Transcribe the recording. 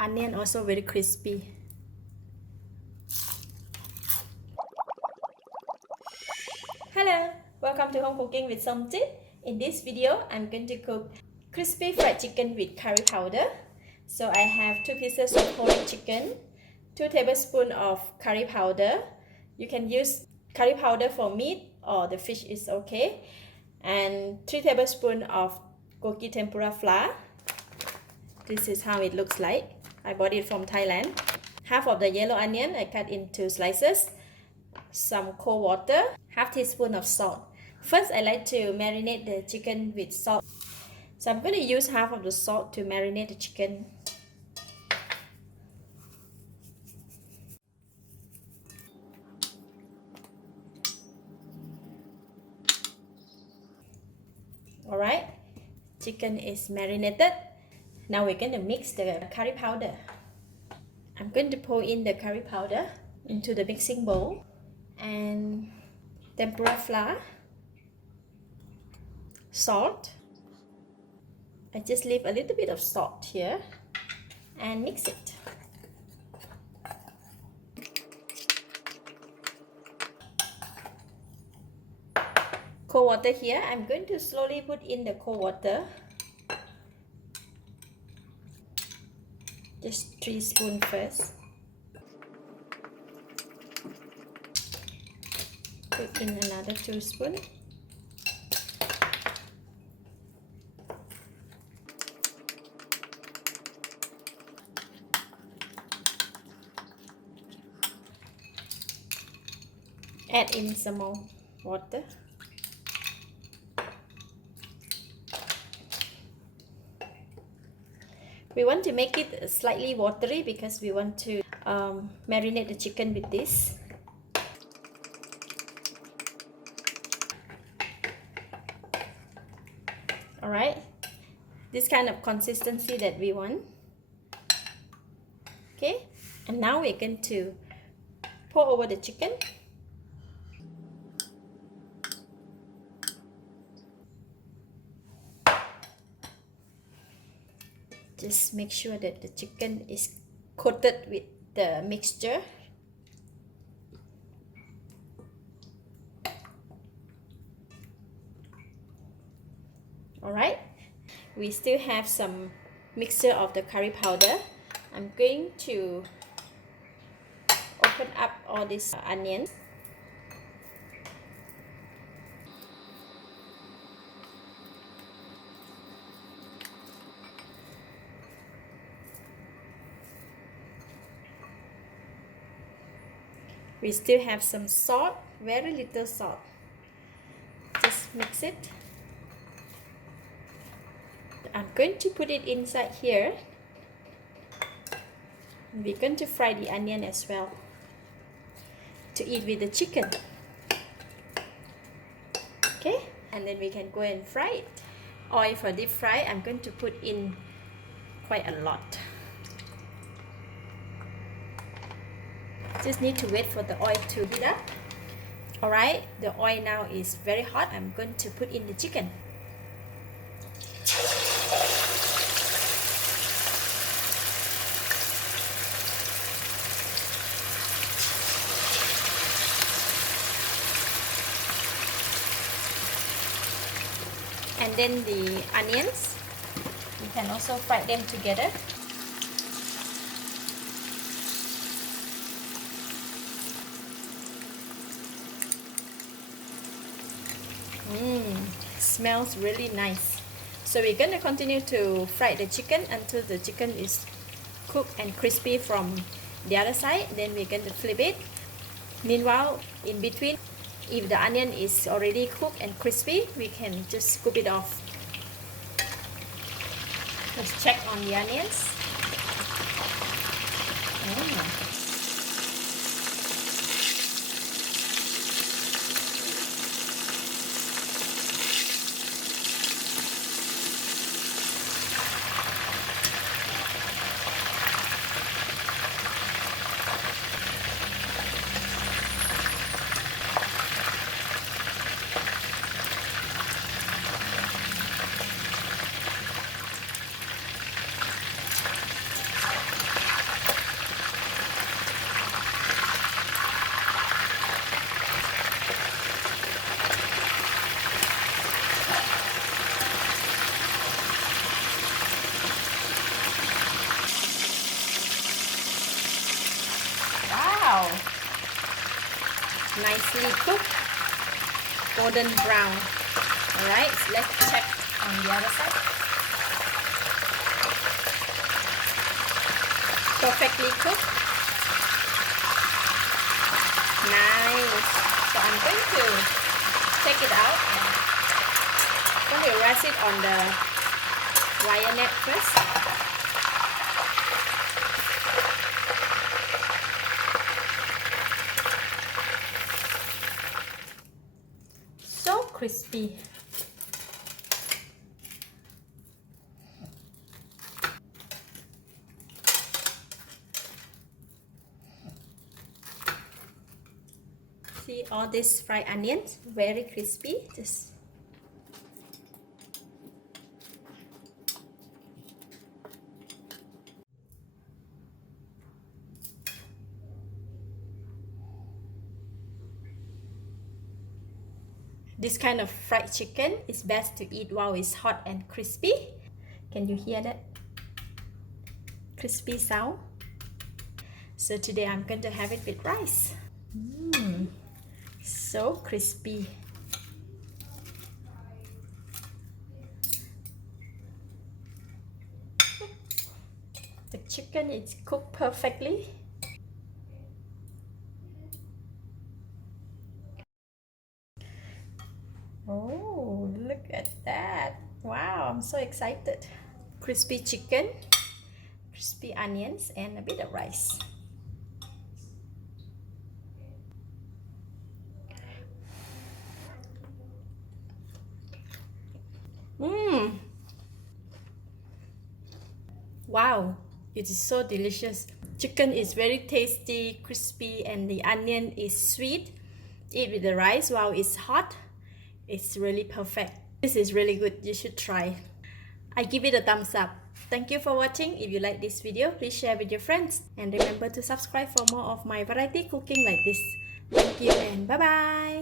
onion also very crispy. Hello, welcome to Home Cooking with Something. In this video, I'm going to cook crispy fried chicken with curry powder. So I have 2 pieces of whole chicken, 2 tablespoons of curry powder. You can use curry powder for meat or the fish is okay. And 3 tablespoons of Gogi tempura flour. This is how it looks like. I bought it from Thailand. Half of the yellow onion I cut into slices. Some cold water, half teaspoon of salt. First, I like to marinate the chicken with salt. So I'm going to use half of the salt to marinate the chicken. Alright, chicken is marinated. Now we're going to mix the curry powder. I'm going to pour in the curry powder into the mixing bowl. And tempura flour, salt. I just leave a little bit of salt here and mix it. Cold water here. I'm going to slowly put in the cold water. Just 3 spoons first. Put in another 2 spoons. Add in some more water. We want to make it slightly watery because we want to marinate the chicken with this. Alright, this kind of consistency that we want. Okay, and now we're going to pour over the chicken. Just make sure that the chicken is coated with the mixture. Alright, we still have some mixture of the curry powder. I'm going to open up all these onions. We still have some salt, very little salt. Just mix it. I'm going to put it inside here. We're going to fry the onion as well to eat with the chicken. Okay, and then we can go and fry it. Oil for deep fry, I'm going to put in quite a lot. Just need to wait for the oil to heat up. Alright, the oil now is very hot. I'm going to put in the chicken. And then the onions, you can also fry them together. Smells really nice. So we're going to continue to fry the chicken until the chicken is cooked and crispy from the other side. Then we're going to flip it. Meanwhile, in between, if the onion is already cooked and crispy, we can just scoop it off. Let's check on the onions. nicely cooked, golden brown. Alright, so let's check on the other side. Perfectly cooked. Nice. So I'm going to take it out and I'm going to rest it on the wire net first. So crispy. See all these fried onions, very crispy. Just this kind of fried chicken is best to eat while it's hot and crispy. Can you hear that crispy sound? So today I'm going to have it with rice. So crispy. The chicken is cooked perfectly. Oh, look at that. Wow, I'm so excited. Crispy chicken, crispy onions, and a bit of rice. Wow, it is so delicious. Chicken is very tasty, crispy, and the onion is sweet. Eat with the rice while it's hot. It's really perfect. This is really good. You should try. I give it a thumbs up. Thank you for watching. If you like this video, please share with your friends. And remember to subscribe for more of my variety cooking like this. Thank you and bye-bye.